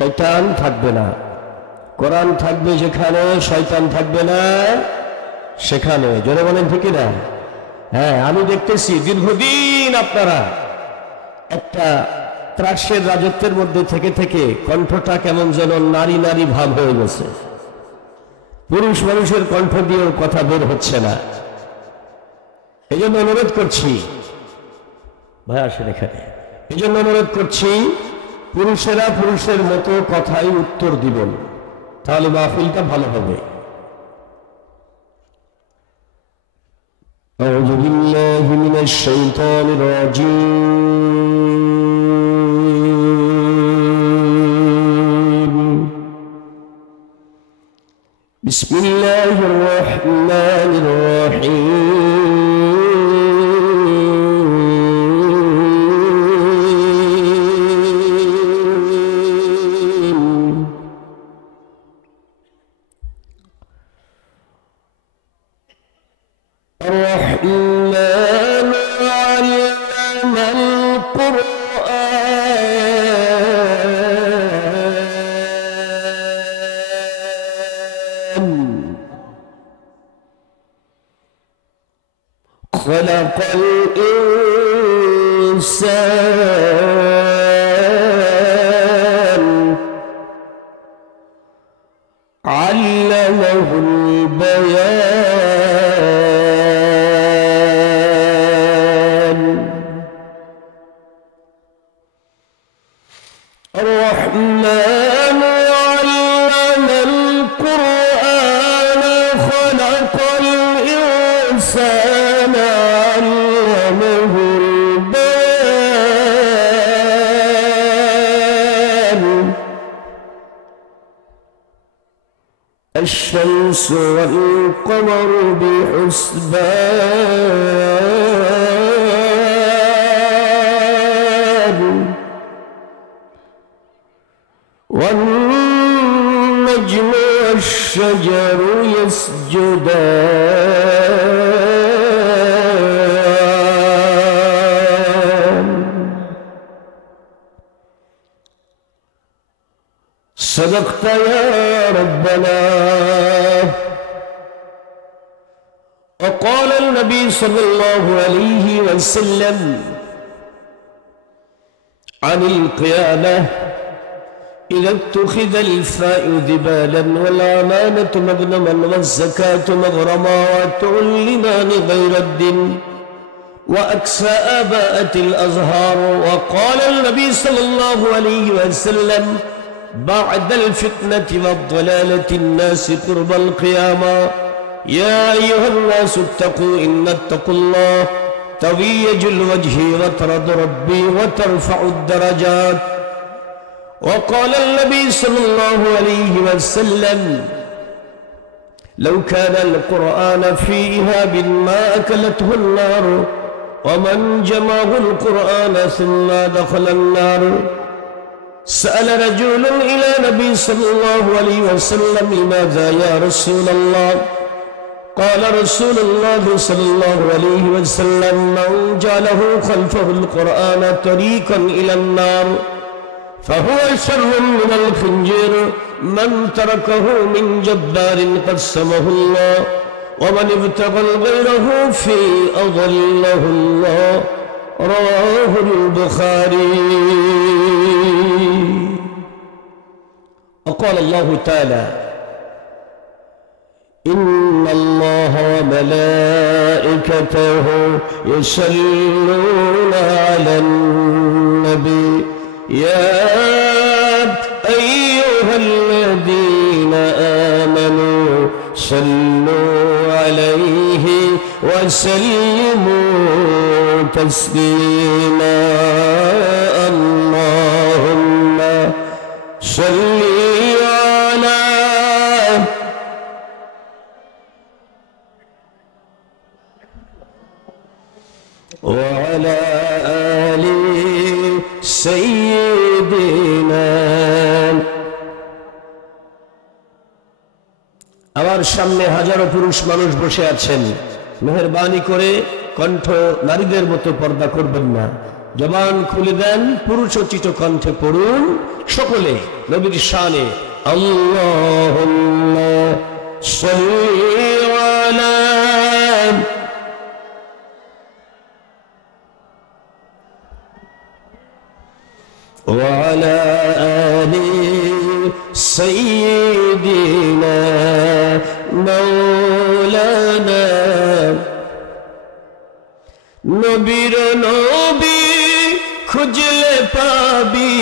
শয়তান থাকবে না। কোরআন থাকবে যেখানে, শয়তান থাকবে না সেখানে। জোরে বলেন ঠিক না? হ্যাঁ, আমি দেখতেছি দীর্ঘদিন আপনারা একটা ত্রাসের রাজত্বের মধ্যে থেকে থেকে কণ্ঠটা কেমন যেন নারী নারী ভাব হয়ে গেছে। পুরুষ মানুষের কণ্ঠ দিয়েও কথা বের হচ্ছে না। এই জন্য অনুরোধ করছি, ভাই আসেন এখানে, এই জন্য অনুরোধ করছি পুরুষেরা পুরুষের মতো কথাই উত্তর দিবেন, তাহলে মাহফিলটা ভালো হবে। আউযু বিল্লাহি মিনাশ শাইতানির রাজীম। বিসমিল্লাহির রাহমানির রাহিম। الرحمن علم القرآن خلق الإنسان علمه البيان. الرحمن علم القرآن خلق الإنسان علمه البيان. الشمس والقمر بحسبان والنجم والشجر يسجدان. صدقت يا ربنا. وقال النبي صلى الله عليه وسلم عن القيامة: إذا اتخذ الفاء ذبالا والأمانة مغنما والزكاة مغرما وتعلمان غير الدين وأكساء باءت الأزهار. وقال النبي صلى الله عليه وسلم: بعد الفتنة والضلالة الناس قرب القيامة. يا أيها الناس اتقوا اتقوا الله تويج الوجه وترد ربي وترفع الدرجات. وقال النبي صلى الله عليه وسلم: لو كان القرآن في إهاب ما أكلته النار ومن جمعه القرآن ثم دخل النار. سأل رجل إلى النبي صلى الله عليه وسلم: لماذا يا رسول الله؟ قال رسول الله صلى الله عليه وسلم: من جعله خلفه القرآن طريقا إلى النار فهو شر من الخنجر من تركه من جبار قسمه الله ومن ابتغى غيره في أضله الله. رواه البخاري. وقال الله تعالى: إن الله وملائكته يصلون على النبي يا أيها الذين آمنوا صلوا عليه وسلموا تسليما. اللهم صل على وعلى آل سيدنا. আমার সামনে হাজারো পুরুষ মানুষ বসে আছেন, মেহেরবানি করে কণ্ঠ নারীদের মতো পর্দা করবেন না। জবান খুলে দেন, পুরুষোচিত কণ্ঠে পড়ুন সকলে নবীর শানে আল্লাহুম্মা সাল্লি আলা ওয়া আলা আলি সাইয়্যিদিনা মাওলানা। নবীর নবী খুঁজলে পাবি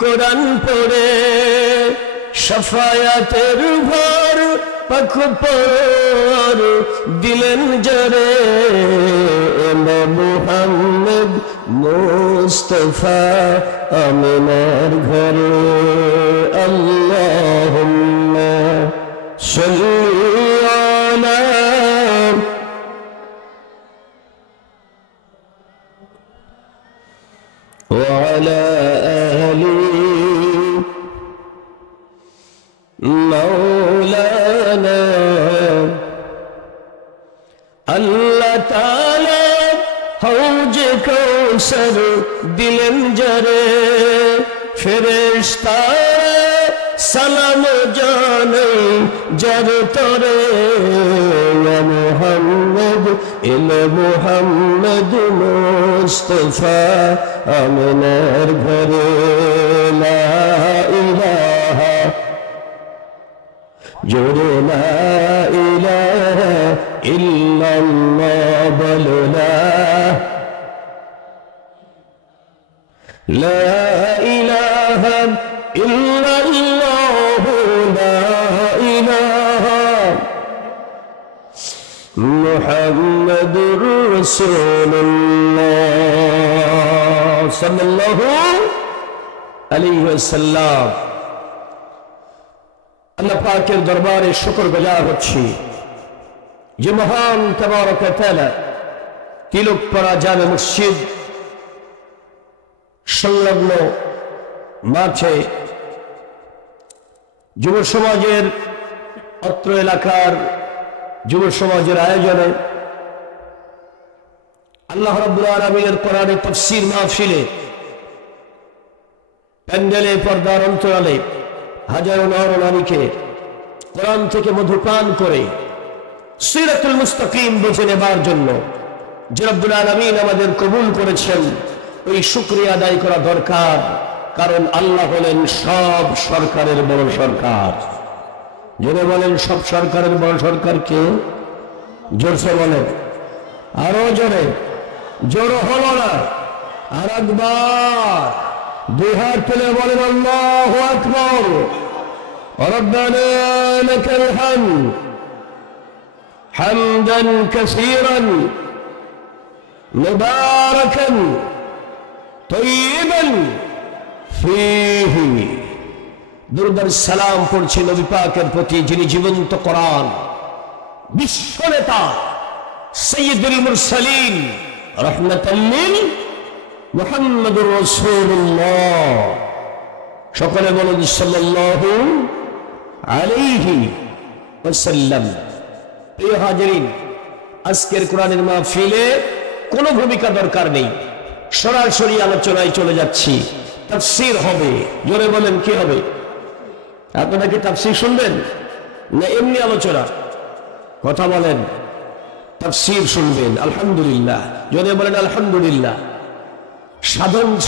কোরআন পড়ে, শাফায়াতের ভর পাখ পর দিলেন জরে। মুহাম্মদ মুস্তাফা আমিনার ঘরে। আল্লাহুম্মা সাল্লি আলা وعلى آل مولانا। আল্লাহ তাআলা হাউজে কাউসার দিলেন জরে, ফেরেশতারা সালাম জানাই যার তরে। মুহাম্মদ ইলা মুহাম্মদ মুস্তাফা আমিনার ঘরে। লা ইলাহা জোরে লা ইলাহা ইল্লাল্লাহ বলো লা ইলাহা ইল্লাল্লাহ লা ইলাহা মুহাম্মাদুর রাসূলুল্লাহ সাল্লাল্লাহু আলাইহি ওয়াসাল্লাম। আল্লাহ পাকের দরবারে শুকরগুজার হচ্ছি যে মহান তাবারক ওয়া তাআলা তিলকপাড়া জামে মসজিদ সংলগ্ন মাঠে যুব সমাজের অত্র এলাকার যুব সমাজের আয়োজনে আল্লাহ রাব্বুল আলামিনের কোরআনের তাফসীর মাহফিলে প্যান্ডেলে পর্দার অন্তরালে হাজারো নর নারীকে কোরআন থেকে মধুপান করে সিরাতুল মুস্তাকিম বুঝে নেবার জন্য যে রব্বুল আলামিন আমাদের কবুল করেছেন, ওই শুকরিয়া আদায় করা দরকার। কারণ আল্লাহ হলেন সব সরকারের বড় সরকার। জোরে বলেন সব সরকারের বড় সরকার কে? জোরসে বলেন, আরো জোরে। জোর হলো না, আর একবার দুই হাত তুলে বলেন আল্লাহু আকবার। রব্বানা লাকাল হামদ হামদান কাসীরান মুবারাকান তয়্যিবান ফীহি। দুরূদ সালাম পড়ছি নবী পাকের প্রতি, যিনি জীবন্ত কোরআন, বিশ্ব নেতা, সাইয়্যিদুল মুরসালিন, রাহমাতাল লিল মুহাম্মাদুর রাসূলুল্লাহ। সকলে বলুন সাল্লাল্লাহু আলাইহি ওয়াসাল্লাম। প্রিয় হাজিরিন, আজকের কোরআনের মাহফিলে কোনো ভূমিকা দরকার নেই, সরাসরি আলোচনায় চলে যাচ্ছি। তাফসীর হবে। জোরে বলেন কি হবে? আপনারা কি তাফসীর শুনবেন না এমনি আলোচনা? কথা বলেন। তাফসীর শুনবেন। আলহামদুলিল্লাহ। জোরে বলেন আলহামদুলিল্লাহ।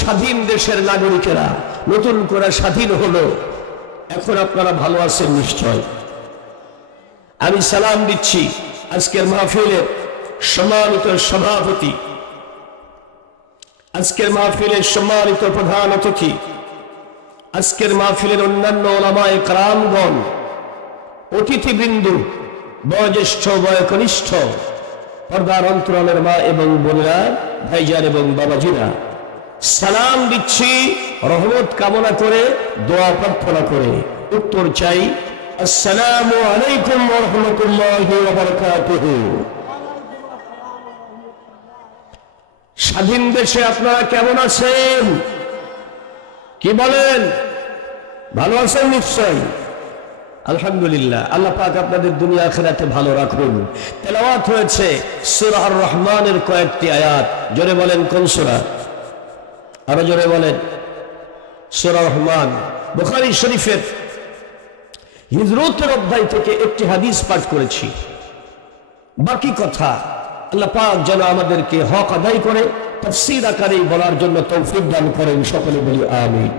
স্বাধীন দেশের নাগরিকেরা নতুন করে স্বাধীন হলো, এখন আপনারা ভালো আছেন নিশ্চয়। আমি সালাম দিচ্ছি আজকের মাহফিলের সম্মানিত সভাপতি, আজকের মাহফিলের সম্মানিত প্রধান অতিথি, আজকের মাহফিলের অন্যান্য ওলামায়ে কেরামগণ, অতিথিবৃন্দ, বয়োজ্যেষ্ঠ বয়োকনিষ্ঠ, পর্দার অন্তরালের মা এবং বোনেরা, ভাইজান এবং বাবাজিরা, সালাম দিচ্ছি রহমত কামনা করে, দোয়া প্রার্থনা করে। উত্তর চাই, আসসালামু আলাইকুম ওয়া রাহমাতুল্লাহি ওয়া বারাকাতুহু। স্বাধীন দেশে আপনারা কেমন আছেন? কি বলেন? ভালো আছেন নিশ্চয়? আলহামদুলিল্লাহ। আল্লাহ পাক আপনাদের দুনিয়া আখিরাতে ভালো রাখুন। তেলাওয়াত হয়েছে সূরা আর রহমানের কয়েকটি আয়াত। জোরে বলেন কোন সূরা? আরো জোরে বলেন সূরা রহমান। বুখারী শরীফের হিজরতের অধ্যায় থেকে একটি হাদিস পাঠ করেছি। বাকি কথা আল্লাহ পাক যেন আমাদেরকে হক আদায় করে তাফসীর আকারে বলার জন্য তৌফিক দান করেন। সকলে বলি আমিন।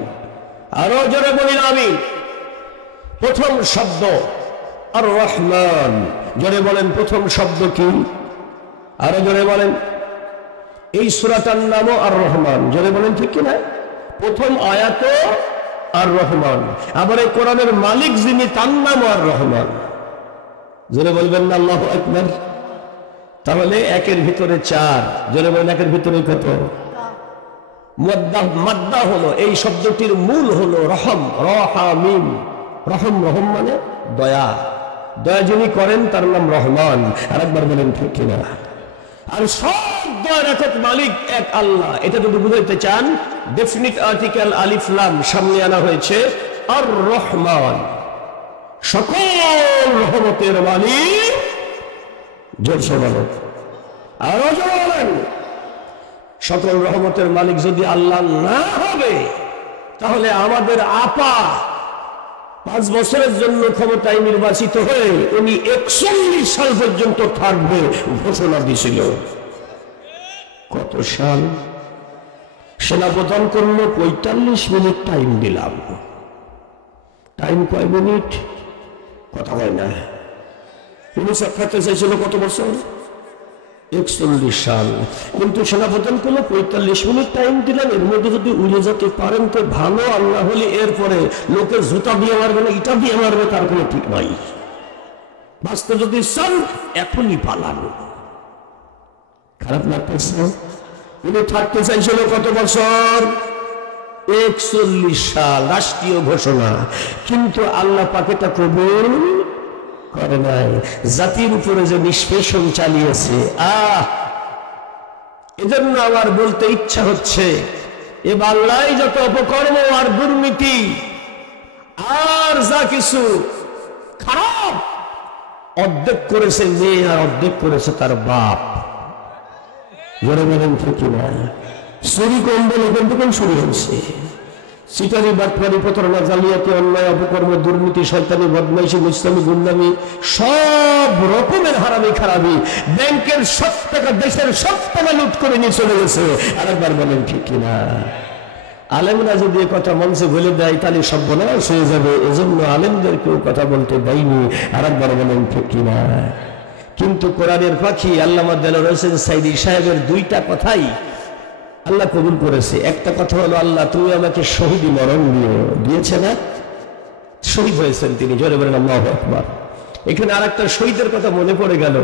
আরো জোরে বলি আমিন। প্রথম শব্দ আর রহমান, জোরে বলেন প্রথম শব্দ কি? আরো জোরে বলেন। এই সূরাটার নামও আর রহমান, জোরে বলেন ঠিক কিনা? প্রথম আয়াত আর রহমান, আবার এই কোরআনের মালিক যিনি তার নামও আর রহমান। জোরে বলবেন না আল্লাহু আকবার। তাহলে একের ভিতরে চার, জোরে বলেন একের ভিতরে কত? মাদ্দা হলো, এই শব্দটির মূল হলো রহম, রহামিম। রহম, রহম মানে দয়া, দয়া যিনি করেন তার নাম রহমান। আরেকবার বলেন ঠিক কিনা? আর সব দয়ার একক মালিক এক আল্লাহ। এটা যদি বুঝাইতে চান ডেফিনিট আর্টিকেল আলিফ লাম সামনে আনা হয়েছে, আর রহমান সকল রহমতের মালিক। জোরসে বলেন, আরো জোরে বলেন। সকল রহমতের মালিক যদি আল্লাহ না হবে তাহলে আমাদের আপা 5 বছরের জন্য ক্ষমতায় নির্বাচিত হয়ে উনি 41 সাল পর্যন্ত থাকবে ঘোষণা দিয়েছিল। কত সাল? সেনাপ্রধান করলো 45 মিনিট টাইম দিলাম। টাইম কয় মিনিট? কথা হয় না। উনি সাক্ষাৎ চাইছিল কত বছর? 41 সাল। কিন্তু সেনাপ্রধান করলো 45 মিনিট টাইম দিলাম, এর মধ্যে যদি উড়ে যেতে পারেন তো ভালো, আর না হলে এরপরে লোকের জুতা দিয়ে মারবে না ইটা দিয়ে মারবে, তার কোনো ঠিক নাই। বাঁচতে যদি চান এখনই পালান। খারাপ লাগতেছে? উনি থাকতে চাইছিল কত বছর? 41 সাল, রাষ্ট্রীয় ঘোষণা। কিন্তু আল্লাহ পাক এটা কবুল করে নাই। জাতির উপরে যে নিষ্পেষণ চালিয়েছে, এজন্য আমার বলতে ইচ্ছা হচ্ছে এ বাংলায় যত অপকর্ম আর দুর্নীতি আর যা কিছু খারাপ, অর্ধেক করেছে মেয়ে আর অর্ধেক করেছে তার বাপ। জোরে বলেন ঠিক কিনা? চুরি কম বলে কিন্তু কোন শুরু হয়েছে? সিটারি, বাটপারি, প্রতারণা, জালিয়াতি, অন্যায়, অপকর্ম, দুর্নীতি, শয়তানি, বদমাইশি, মুসলামি, গুন্ডামি, সব রকমের হারামি খারাপি। ব্যাংকের সব টাকা, দেশের সব টাকা লুট করে নিয়ে চলে গেছে। আরেকবার বলেন ঠিক কিনা? আলেমরা যদি কথা মঞ্চে বলে দেয় তাহলে সর্বনাশ হয়ে যাবে, এজন্য আলেমদেরকেও কথা বলতে দেয়নি। আরেকবার বলেন ঠিক কিনা? কিন্তু কোরআনের পাখি আল্লামা দেলোয়ার হোসেন সাইদী সাহেবের দুইটা কথাই আল্লাহ কবুল করেছে। একটা কথা হলো, আল্লাহ তুমি আমাকে শহীদ মরণ দিয়েছে না? শহীদ হয়েছেন তিনি, জোরে বলেন আল্লাহু আকবার। এখানে আর একটা শহীদের কথা মনে পড়ে গেল।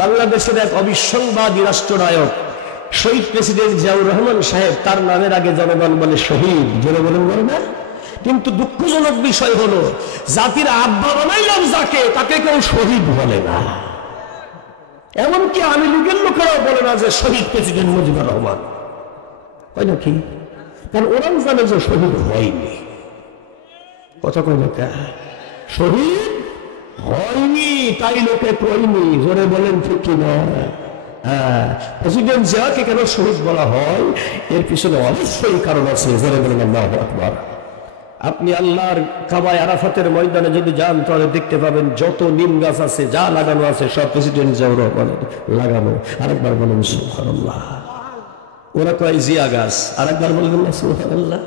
বাংলাদেশের এক অবিসংবাদী রাষ্ট্রনায়ক শহীদ প্রেসিডেন্ট জিয়াউর রহমান সাহেব, তার নামের আগে জনগণ বলে শহীদ, জোরে বলেন বলে না? কিন্তু দুঃখজনক বিষয় হলো জাতির আব্বা বানাইলাম যাকে, তাকে কেউ শহীদ বলে না। এমনকি আমি লীগের লোকেরাও বলে না যে শহীদ প্রেসিডেন্ট মুজিবুর রহমান, হয় নাকি? কারণ ওরাও জানে যে শহীদ হয়নি। কথা কই না, শহীদ হয়নি তাই লোকে কইনি। জোরে বলেন ঠিক কিনা? প্রেসিডেন্ট জিয়াকে কেন শহীদ বলা হয় এর পিছনে অবশ্যই কারণ আছে। জোরে বলেন আল্লাহু আকবার। আপনি আল্লাহর কাবায় আরাফাতের ময়দানে যদি যান তাহলে দেখতে পাবেন যত নিম গাছ আছে, যা লাগানো আছে সব প্রেসিডেন্ট জিয়াউর রহমানের লাগানো। আরেকবার বলেন সুবহানাল্লাহ। ওরা কয় জিয়া গাছ, আরেকবার বলবেন না সুবহানাল্লাহ।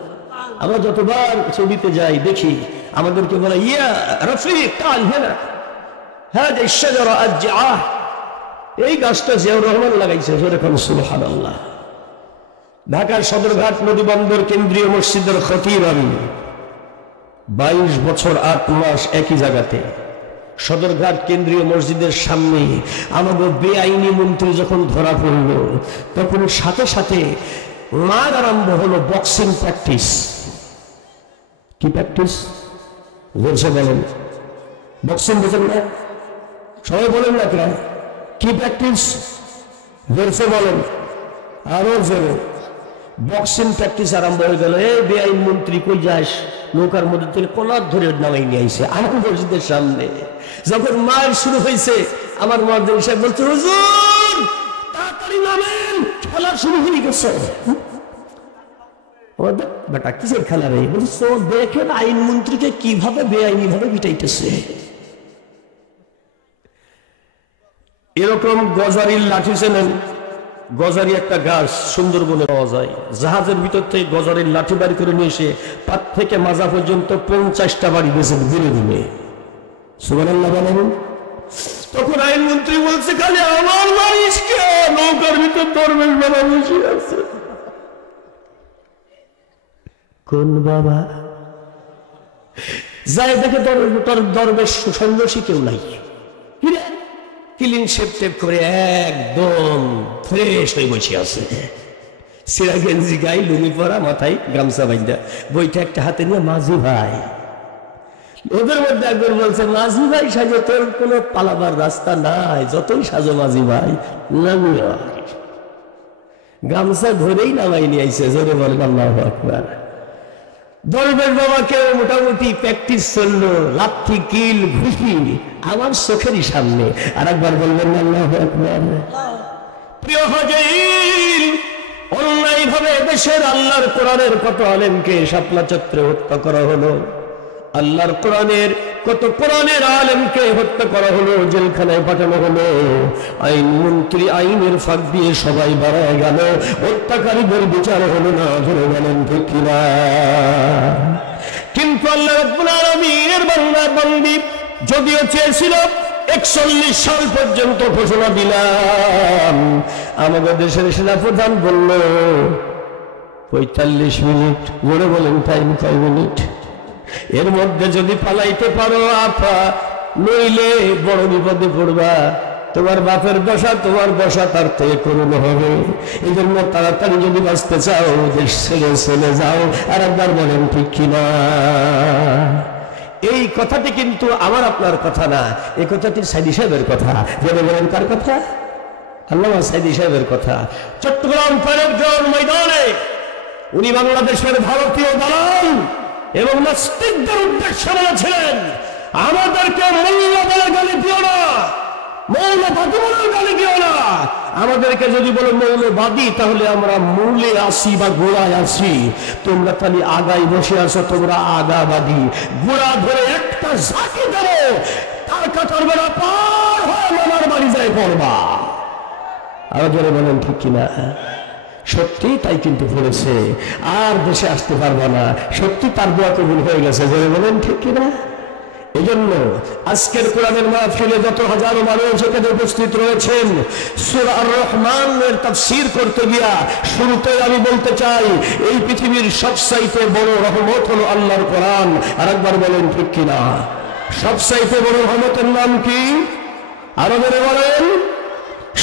আমরা যতবার ছবিতে যাই দেখি আমাদেরকে বলে ইয়া রফিক তাল হেনা হাযা আশ-শাজারা আজ-জিআহ, এই গাছটা জিয়াউর রহমান লাগাইছে। জোরে কোন সুবহানাল্লাহ। ঢাকার সদরঘাট নদীবন্দর কেন্দ্রীয় মসজিদের খতিব আমি 22 বছর 8 মাস একই জায়গাতে সদরঘাট কেন্দ্রীয় মসজিদের সামনে আমাদের বেআইনি মন্ত্রী যখন ধরা পড়ল তখন সাথে সাথে মার আরম্ভ হলো বক্সিং প্র্যাকটিস। কি প্র্যাকটিস? বলছে বলেন, বক্সিং বোঝেন না? সবাই বলেন না কেন? কি প্র্যাকটিস? বলছে বলেন আরো জোরে। বক্সিং প্র্যাকটিস আরম্ভ হয়ে গেল। এই বেআইন মন্ত্রী কই যাস? নৌকার মধ্যে থেকে কলার ধরে নামাই নিয়ে আইছে আমার মসজিদের সামনে। যখন মার শুরু হয়েছে আমার মুয়াজ্জিন সাহেব বলছে, হুজুর তাড়াতাড়ি নামেন, খেলা শুরু হয়ে গেছে। বেটা কিসের খেলা রে? বলছে দেখেন আইনমন্ত্রীকে কিভাবে বেআইনি ভাবে পিটাইতেছে। এরকম গজারির লাঠি চেনেন? গজারি একটা গাছ সুন্দরবনে পাওয়া যায়। জাহাজের ভিতর থেকে গজারির লাঠি বাড়ি করে নিয়ে এসে পাত থেকে মাজা পর্যন্ত 50টা বাড়ি বেঁচে দিনে দিনে। সুবহানাল্লাহ বলেন। তখন আইনমন্ত্রী বলছে খালি আমার মারিস কে? নৌকার ভিতর দরবেশ বাবা বসে আছে। কোন বাবা? যাই দেখে দরবেশ সন্ন্যাসী কেউ নাই, ক্লিন শেপ টেপ করে একদম ফ্রেশ হয়ে বসে আছে। সিরা গেঞ্জি গায়ে, লুঙ্গি পরা, মাথায় গামছা বাঁধা, বইটা একটা হাতে নিয়ে মাঝি ভাই। ওদের মধ্যে একজন বলছে মাঝি ভাই সাজে তোর কোনো পালাবার রাস্তা নাই, যতই সাজো মাঝি ভাই নামিও। গামছা ধরেই নামাই নিয়ে আইছে। জোরে বলেন আল্লাহু আকবার। দরবেশ বাবাকে মোটামুটি প্র্যাকটিস চললো, লাঠি কিল ঘুষি আমার চোখেরই সামনে। আর একবার বলবেন আল্লাহু আকবার। প্রিয় হাজির, অন্যায় ভাবে দেশের আল্লাহর কোরআনের কত আলেমকে শাপলা চত্বরে হত্যা করা হলো। আল্লাহর কোরআনের কত কোরআনের আলেমকে হত্যা করা হলো, জেলখানায় পাঠানো হলো। আইনমন্ত্রী আইনের ফাঁক দিয়ে সবাই বাড়ায় গেল, হত্যাকারীদের বিচার হলো না। ধরে গেলেন ঠিক কিনা? কিন্তু আল্লাহ রাব্বুল আলামিনের বান্দা বান্দি যদিও চেয়েছিল 41 সাল পর্যন্ত ঘোষণা দিলাম, আমাদের দেশের সেনাপ্রধান বলল 45 মিনিট। বলে বলেন টাইম কয় মিনিট? এর মধ্যে যদি পালাইতে পারো আপা, নইলে বড় বিপদে পড়বা। তোমার বাপের দশা তোমার দশা তার থেকে করুণ হবে। এই জন্য তাড়াতাড়ি যদি বাঁচতে চাও দেশ ছেড়ে চলে যাও। আর একবার বলেন ঠিক কিনা? এই কথাটি কিন্তু আমার আপনার কথা না, এই কথাটি সাইদি সাহেবের কথা। জেনে বলেন কার কথা? আল্লামা সাইদি সাহেবের কথা। চট্টগ্রাম প্যারেড গ্রাউন্ড ময়দানে উনি বাংলাদেশের ভারতীয় দালাল এবং নাস্তিকদের উদ্দেশ্যে বলেছিলেন, আমাদেরকে মোল্লা বলে গালি দিও না, মৌলবাদী বলে গালি দিও না। আমাদেরকে যদি বলো মৌলবাদী, তাহলে আমরা মূলে আসি বা গোড়ায় আসি। তোমরা খালি আগায় বসে আছো, তোমরা আগাবাদী। গোড়া ধরে একটা ঝাঁকি দেবো, তার কাটার বেলা পার হয়ে মামার বাড়ি যায় পড়বা। আরো ধরে বলেন ঠিক কিনা? সত্যি তাই কিন্তু পড়েছে, আর দেশে আসতে পারবো না। সত্যি তার দোয়া কবুল হয়ে গেছে। ধরে বলেন ঠিক কিনা? এই জন্য আজকের কোরআনের মাহফিলে যত হাজারো মানুষ এখানে উপস্থিত রয়েছেন, সূরা আর রহমানের তাফসীর করতে গিয়া শুরুতে আমি বলতে চাই, এই পৃথিবীর সবচাইতে বড় রহমত হলো আল্লাহর কোরআন। আর একবার বলেন ঠিক কিনা? সবচাইতে বড় রহমতের নাম কি? আরো বলে বলেন।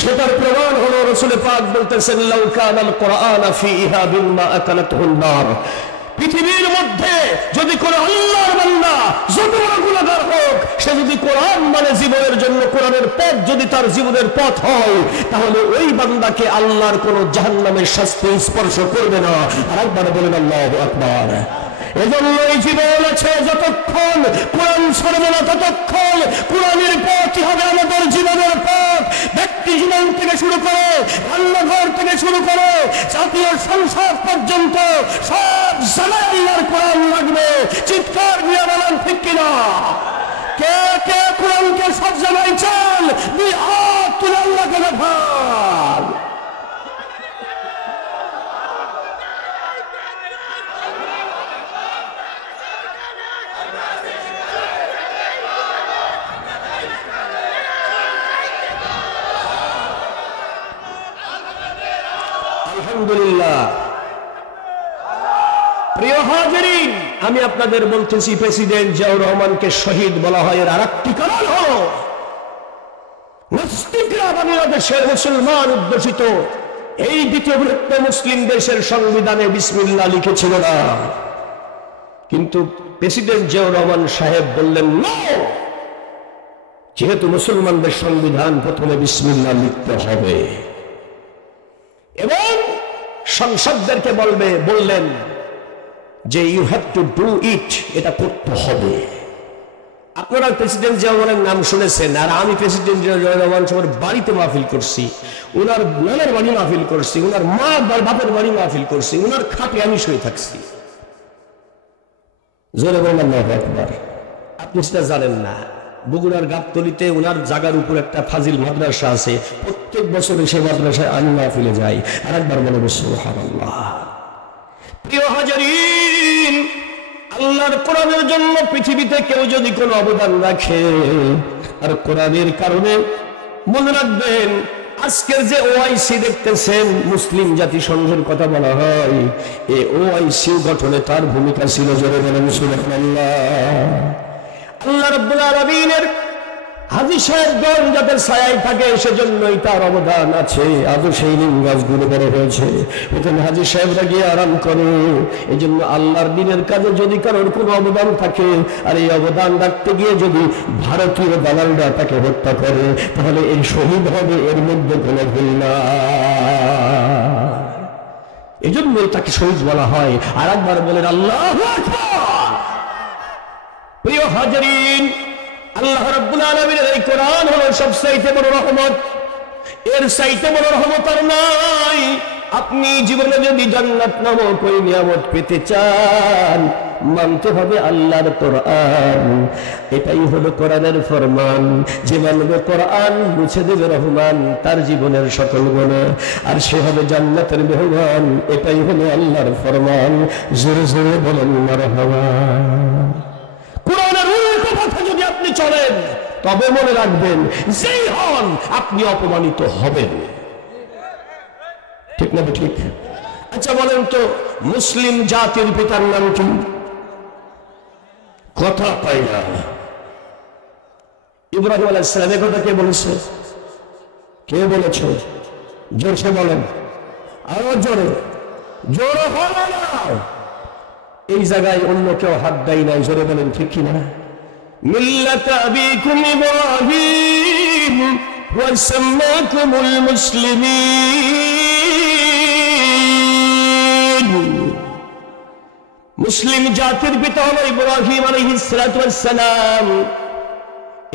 সেটার প্রমাণ হলো রাসূল পাক বলতেছেন, লাউ কানাল কোরআন ফি ইহাবিন মা আকালাতুহুন নার। পৃথিবীর মধ্যে যদি কোন আল্লাহর বান্দা যত বড় গুনাহগার হোক, সে যদি কোরআন মানে জীবনের জন্য, কোরআনের পথ যদি তার জীবনের পথ হয়, তাহলে ওই বান্দাকে আল্লাহর কোন জাহান্নামের শাস্তি স্পর্শ করবে না। আর একবার বলেন আল্লাহু আকবার। এজন্য এই জীবন আছে যতক্ষণ কোরআন ছাড়বে না, ততক্ষণ কোরআনের পথই হবে আমাদের জীবনের পথ। ব্যক্তি জীবন থেকে শুরু করে, রান্নাঘর থেকে শুরু করে, জাতীয় সংসদ পর্যন্ত সব জায়গায় আল্লাহর কোরআন লাগবে। চিৎকার দিয়ে বলেন ঠিক কিনা? কে কে কোরআনকে সব জায়গায় চান? দুই হাত তুলে আল্লাহকে দেখান। আলহামদুলিল্লাহ। প্রিয় হাজিরিন, আমি আপনাদের বলতেছি, প্রেসিডেন্ট জিয়াউর রহমানকে শহীদ বলা হয়, এর আরেকটি কারণ হলো নাস্তিকরা বাংলাদেশের মুসলমান উদ্দেশিত এই দ্বিতীয় বৃহত্তম মুসলিম দেশের সংবিধানে বিসমিল্লাহ লিখেছিল না, কিন্তু প্রেসিডেন্ট জিয়াউর রহমান সাহেব বললেন না, যেহেতু মুসলমানদের সংবিধান, প্রথমে বিসমিল্লাহ লিখতে হবে। এবং সংসদদেরকে বললেন যে you have to do it, এটা করতে হবে। আপনারা প্রেসিডেন্ট জিয়াউর রহমানের নাম শুনেছেন, আর আমি প্রেসিডেন্ট জিয়াউর রহমান সবার বাড়িতে মাহফিল করছি, ওনার নানার বাড়ি মাহফিল করছি, ওনার মা বাপের বাড়ি মাহফিল করছি, ওনার খাটে আমি শুয়ে থাকছি। জোরে বলেন আল্লাহু আকবার। আপনি সেটা জানেন না, বগুড়ার গাবতলীতে ওনার জায়গার উপর একটা ফাজিল মাদ্রাসা আছে, প্রত্যেক বছর সেই মাদ্রাসায় আমি মাহফিলে যাই। আর একবার বলে সুবহানাল্লাহ। প্রিয় হাজারিন, আল্লাহর কোরআনের জন্য পৃথিবীতে কেউ যদি কোনো অবদান রাখে, আর কোরআনের কারণে, মনে রাখবেন আজকের যে ওআইসি দেখতেছেন, মুসলিম জাতিসংঘের কথা বলা হয়, এই ওআইসি গঠনে তার ভূমিকা ছিল। জোরে বলেন সুবহানাল্লাহ। আল্লাহ রাব্বুল আলামিনের হাজী সাহেবগণ যাতে ছায়ায় থাকে, সেজন্যই তার অবদান আছে। আজও সেই নিম গাছগুলো বড় হয়েছে, ওখানে হাজী সাহেবরা গিয়ে আরাম করে। এই জন্য আল্লাহর দিনের কাজে যদি কারোর কোনো অবদান থাকে, আর এই অবদান রাখতে গিয়ে যদি ভারতীয় দালালরা তাকে হত্যা করে, তাহলে এই শহীদ হবে, এর মধ্যে কোনো ভুল না। এই জন্যই তাকে শহীদ বলা হয়। আর একবার বলেন আল্লাহু আকবার। প্রিয় হাজারিন, আল্লাহ রাব্বুল আলামিনের এই কোরআন হলো সবচাইতে বড় রহমত। এর চাইতে বড় রহমত আর নাই। আপনি জীবনে যদি জান্নাত নামক ওই নিয়ামত পেতে চান, মানতে হবে আল্লাহর কোরআন। এটাই হলো কোরআনের ফরমান। যে মানবে কোরআন, মুছে দেবে রহমান তার জীবনের সকল গুনাহ, আর সে হবে জান্নাতের মেহমান। এটাই হলো আল্লাহর ফরমান। জোরে জোরে বলেন মারহাবা। কোরআনের উল্টো কথা যদি আপনি চলেন, তবে মনে রাখবেন, যেই হন আপনি অপমানিত হবেন। ঠিক না ঠিক? আচ্ছা বলেন তো, মুসলিম জাতির পিতার নাম কি? কথা পাই না। ইব্রাহিম আলাইহিস সালামের কথা কে বলেছে? কে বলেছে? জোরে বলেন, আরো জোরে। জোরে হবে না। এই জায়গায় অন্য কেউ হাত দেয় নাই। জোরে বলেন ঠিক কিনা? মিল্লাত আবিকুম ইব্রাহিম ওয়া সাম্মাকুমুল মুসলিমিন। মুসলিম জাতির পিতা হলো ইব্রাহিম আলাইহিস সালাতু ওয়াস সালাম,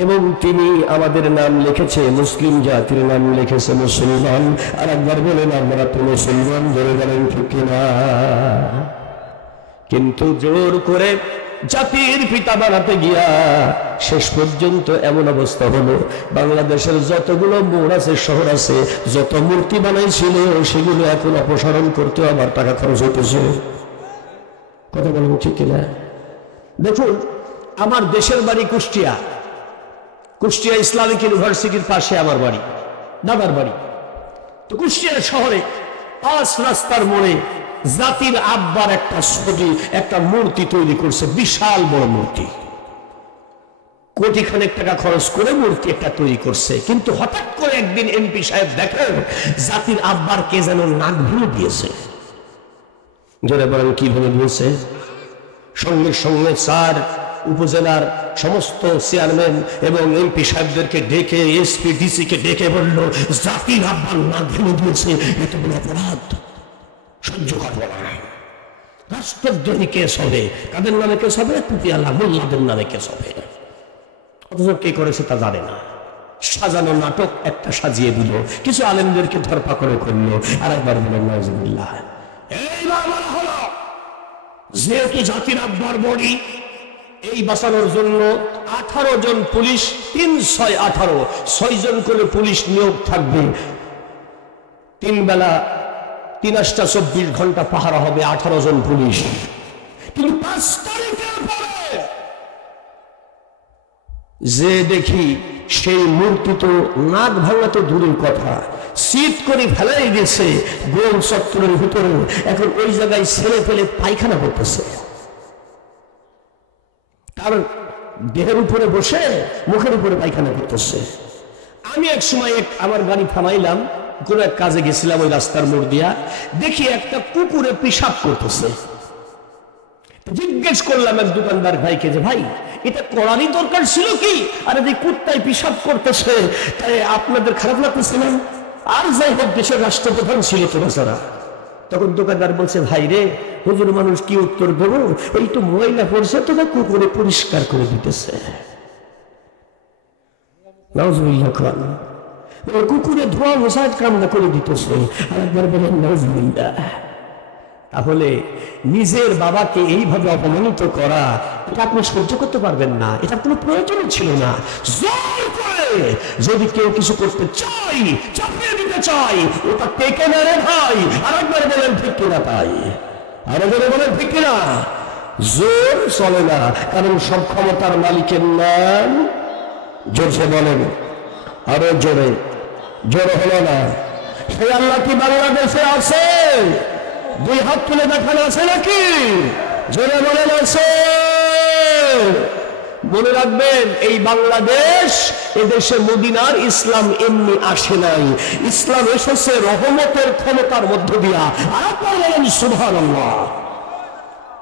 এবং তিনি আমাদের নাম লিখেছে, মুসলিম জাতির নাম লিখেছে মুসলমান। আর একবার বলেন আমরা তো মুসলমান। জোরে বলেন ঠিক কিনা? কিন্তু জোর করে জাতির পিতা বানাতে গিয়া শেষ পর্যন্ত এমন অবস্থা হলো, বাংলাদেশের যতগুলো মোড় আছে, শহর আছে, যত মূর্তি বানাইছিল, সেগুলো এখন অপসারণ করতে আবার টাকা খরচ হইতেছে। কথা বলেন ঠিক কিনা? দেখুন, আমার দেশের বাড়ি কুষ্টিয়া। কুষ্টিয়া ইসলামিক ইউনিভার্সিটির পাশে আমার বাড়ি, দাদার বাড়ি। তো কুষ্টিয়া শহরে 5 রাস্তার মোড়ে জাতির আব্বার একটা ছবি, একটা মূর্তি তৈরি করছে, বিশাল বড় মূর্তি। কোটিখানেক টাকা খরচ করে মূর্তি একটা তৈরি করছে। কিন্তু হঠাৎ করে একদিন এমপি সাহেব দেখেন জাতির আব্বার কে যেন নাক ভেঙে দিয়েছে। জোরে বলেন কি ভেঙে দিয়েছে? সঙ্গে সঙ্গে স্যার উপজেলার সমস্ত চেয়ারম্যান এবং এমপি সাহেবদেরকে ডেকে, এসপি ডিসি কে ডেকে বলল, জাতির আব্বার নাক ভেঙে দিয়েছে, এত বড় অপরাধ সহ্য করবো না। রাষ্ট্রদ্রোহী কেস হবে। কাদের নামে কেস হবে? টুপিয়ালা মোল্লাদের নামে কেস হবে। অথচ কে করেছে তা জানে না। সাজানো নাটক একটা সাজিয়ে দিল, কিছু আলেমদেরকে ধরপাকড় করলো। আর একবার বলেন নাউজুবিল্লাহ। এইবার বলা হলো, যেহেতু জাতির আব্বার বডি, এই বাঁচানোর জন্য 18 জন পুলিশ, 3-6-18, 6 জন করে পুলিশ নিয়োগ থাকবে। 3 বেলা 3-24 ঘন্টা পাহারা হবে, 18 জন পুলিশ। কিন্তু 5 তারিখের পরে যে দেখি সেই মূর্তি তো নাক ভাঙা তো দূরের কথা, শীত করে ফেলাই গেছে গোল চত্বরের ভিতরে। এখন ওই জায়গায় ছেলে ফেলে পায়খানা করতেছে, তার দেহের উপরে বসে মুখের উপরে পায়খানা করতেছে। আমি এক সময় আমার গাড়ি থামাইলাম, কোন এক কাজে গেছিলাম ওই রাস্তার মোড় দিয়া, দেখি একটা কুকুরে পেশাব করতেছে। জিজ্ঞেস করলাম এক দোকানদার ভাইকে যে, ভাই এটা করারই দরকার ছিল কি? আরে যে কুত্তায় পেশাব করতেছে, তাই আপনাদের খারাপ লাগতেছে না? আর যাই হোক, দেশের রাষ্ট্রপ্রধান ছিল তো বেচারা। তখন দোকানদার বলছে, ভাই রে, হুজুর মানুষ কি উত্তর দেবো, ওই তো ময়লা পড়ছে তো কুকুরে পরিষ্কার করে দিতেছে। নাউজুবিল্লাহ খান কুকুরে ধোয়া মশাজ কামনা করে দিতেছে, আর একবার বলেন নাউজুবিল্লাহ। তাহলে নিজের বাবাকে এইভাবে অপমানিত করা, এটা আপনি সহ্য করতে পারবেন না, এটা কোনো প্রয়োজন ছিল না। জোর করে যদি কেউ কিছু করতে চাই, চাপিয়ে দিতে চাই, ওটা টেকে না রে ভাই। আর একবার বলেন ঠিক কিনা তাই, আরো জোরে বলেন ঠিক কিনা। জোর চলে না, কারণ সব ক্ষমতার মালিকের নাম জোরসে বলেন, আরো জোরে। জোর হলো না। সেই আল্লাহ কি বাংলাদেশে আছে? দুই হাত তুলে দেখানো আছে নাকি? জোরে বলেন আছে। মনে রাখবেন, এই বাংলাদেশ, এদেশে মদিনার ইসলাম এমনি আসে নাই। ইসলাম এসেছে রহমতের ক্ষমতার মধ্য দিয়া। আর আপনারা বলেন সুবহানাল্লাহ।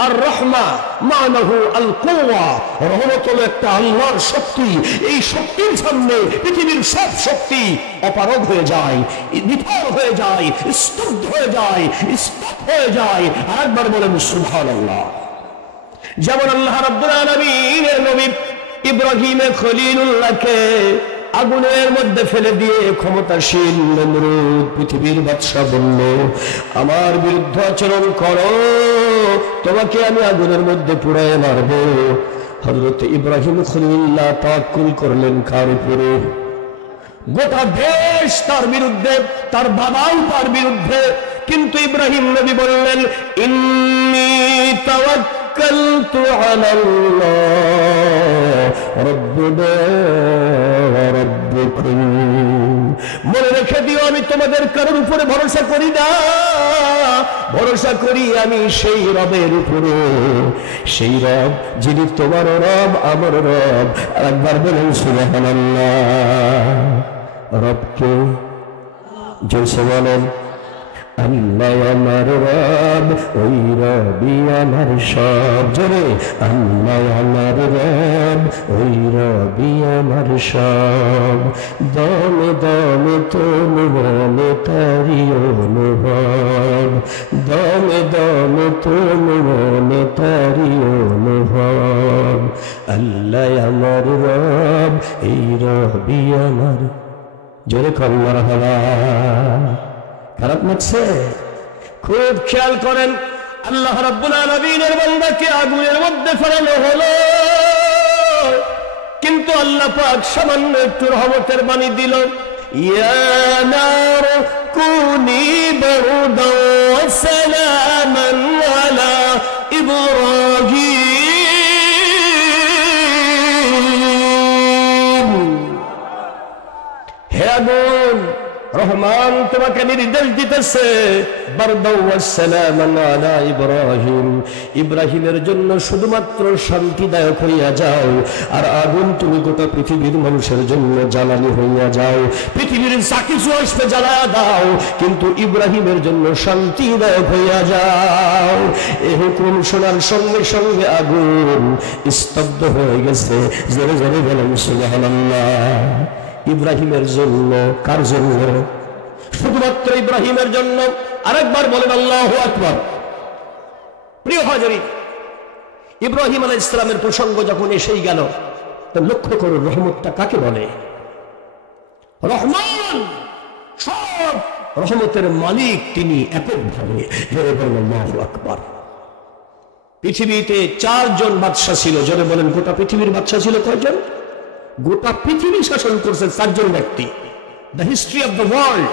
আর রহমা মানাহু আল কুওয়া, রহমত হলো একটা আল্লাহর শক্তি। এই শক্তির সামনে পৃথিবীর সব শক্তি অপারগ হয়ে যায়, নিথর হয়ে যায়, স্তব্ধ হয়ে যায়, স্তব্ধ হয়ে যায়। আর একবার বলেন সুবহানাল্লাহ। যেমন আল্লাহ রাব্বুল আলামিনের নবী ইব্রাহিম খলিলুল্লাহকে আগুনের মধ্যে ফেলে দিয়ে ক্ষমতাসীন নমরুদ পৃথিবীর বাদশা বলল, আমার বিরুদ্ধে আচরণ করো, তোমাকে আমি আগুনের মধ্যে পুড়ায় মারব। হযরত ইব্রাহিম খলিলুল্লাহ তাওয়াক্কুল করলেন কার উপরে? গোটা দেশ তার বিরুদ্ধে, তার বাবাও তার বিরুদ্ধে, কিন্তু ইব্রাহিম নবী বললেন, ইন্নী তাওয়াক্কালতু আলাল্লাহ রাব্বুনা ওয়া রাব্বুকুম। মনে রেখে দিও, আমি তোমাদের কারোর উপরে ভরসা করি না, ভরসা করি আমি সেই রবের উপরে, সেই রব যিনি তোমার রব, আমার রব। একবার বলেন সুবহানাল্লাহ। রবকে জোরসে বলেন, আল্লাহ আমার রব, ওই রবি আমার সব। জোরে, আল্লাহ আমার রব, ওই রবি আমার সব। দমে দমে তুমি মনে তারি অনুভব, দমে দমে তুমি মনে তারি অনুভব। আল্লাহ আমার রব, এই রবি আমার। জোরে কল্লার হওয়া। খারাপ লাগছে? খুব খেয়াল করেন, আল্লাহ রাব্বুল আলামিনের বান্দাকে আগুনের মধ্যে ফেলানো হলো, কিন্তু আল্লাহ পাক সামান্য একটু রহমতের বাণী দিল, ইয়া নার কুনি বারদান ওয়া সালামান আলা ইব্রাহিম। হে আগুন, রহমান তোমাকে নির্দেশ দিতেছে, বারদান ওয়া সালামান আলা ইব্রাহিম, ইব্রাহিমের জন্য শুধুমাত্র শান্তিদায়ক হইয়া যাও। আর আগুন, তুমি গোটা পৃথিবীর মানুষের জন্য জ্বালানি হইয়া যাও। পৃথিবীর যা কিছু আসবে জ্বালা দাও, কিন্তু ইব্রাহিমের জন্য শান্তিদায়ক হইয়া যাও। এই হুকুম শোনার সঙ্গে সঙ্গে আগুন স্তব্ধ হয়ে গেছে। জোরে জোরে বলেন সুবহানাল্লাহ। ইব্রাহিমের জন্য। কার জন্য? শুধুমাত্র ইব্রাহিমের জন্য। আরেকবার বলেন আল্লাহু আকবার। প্রিয় হাজরিন, ইব্রাহিম আলাইহিস সালামের প্রসঙ্গ যখন এসেই গেল, তো লক্ষ্য করুন রহমতটা কাকে বলে। রহমান, সব রহমতের মালিক তিনি এককভাবে। জোরে বলেন আল্লাহু আকবার। পৃথিবীতে 4 জন বাদশা ছিল। জোরে বলেন, গোটা পৃথিবীর বাদশা ছিল কয়জন? গোটা পৃথিবী শাসন করছেন 4 জন ব্যক্তি। The history of the world.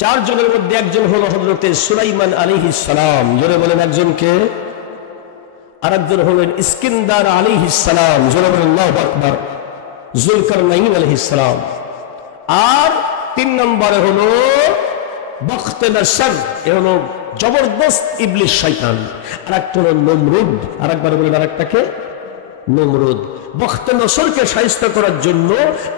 4 জনের মধ্যে একজন হলো হযরতে সুলাইমান আলাইহিস সালাম। জোরে বলেন একজনকে। আরেকজন হলেন ইস্কিন্দার আলাইহিস সালাম। জোরে বলেন আল্লাহু আকবার। যুলকারনাইন আলাইহিস সালাম। আর 3 নম্বরে হলো বখতনাসর, এ হলো জবরদস্ত ইবলিস শয়তান। আরেকটা হলো নমরুদ। আরেকবার বলেন আরেকটাকে নমরুদ। বখতনাসরকে শায়েস্ত করার জন্য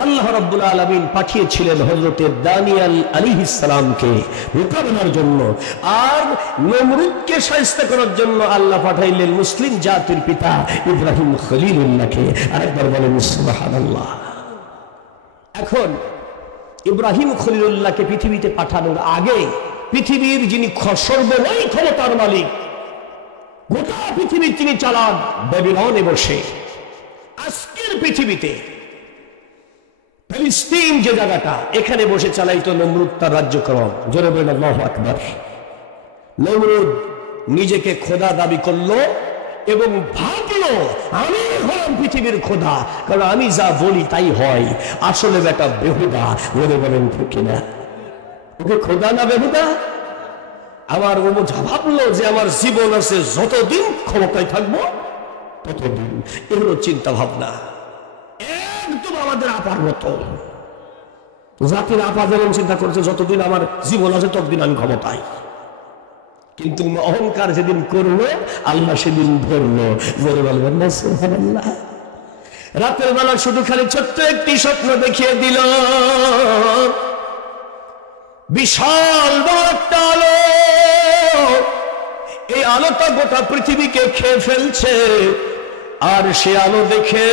আল্লাহ রাব্বুল আলামিন পাঠিয়েছিলেন হযরতে দানিয়েল আলাইহিস সালামকে মোকাবেলার জন্য। আর নমরুদকে শায়েস্ত করার জন্য আল্লাহ পাঠাইলেন মুসলিম জাতির পিতা ইব্রাহিম খলিলুল্লাহকে। আরেকবার বলেন সুবহানাল্লাহ। এখন ইব্রাহিম খলিলুল্লাহকে পৃথিবীতে পাঠানোর আগে পৃথিবীর যিনি সর্বময় ক্ষমতার মালিক, গোটা পৃথিবী তিনি চালান ব্যাবিলনে বসে। আজকের পৃথিবীতে ফিলিস্তিন যে জায়গাটা, এখানে বসে চালাইতো নমরুদ তার রাজ্যক্রম। জোরে বলেন আল্লাহু আকবার। নমরুদ নিজেকে খোদা দাবি করলো এবং ভাবলো আমি হলাম পৃথিবীর খোদা, কারণ আমি যা বলি তাই হয়। আসলে বেটা বেহুদা। বলে বলেন ঠিক কিনা? ওকে খোদা না বেহুদা? আমার ও ভাবলো যে আমার জীবন আছে, যতদিন ক্ষমতায় থাকবো ততদিন। এগুলো চিন্তা ভাবনা একদম আমাদের আপার মতো। জাতির আপা যেমন চিন্তা করছে যতদিন আমার জীবন আছে ততদিন আমি ক্ষমতায়। কিন্তু অহংকার যেদিন করলো আল্লাহ সেদিন ধরলো। বলে বলবেন না সুবহানাল্লাহ। রাতের বেলা শুধু খালি ছোট্ট একটি স্বপ্ন দেখিয়ে দিল, বিশাল বড় একটা আলো। এই আলোটা গোটা পৃথিবীকে খেয়ে ফেলছে। আর সে আলো দেখে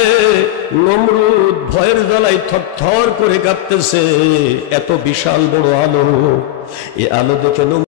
নমরুদ ভয়ের জ্বালায় থরথর করে কাঁপতেছে। এত বিশাল বড় আলো, এই আলো দেখে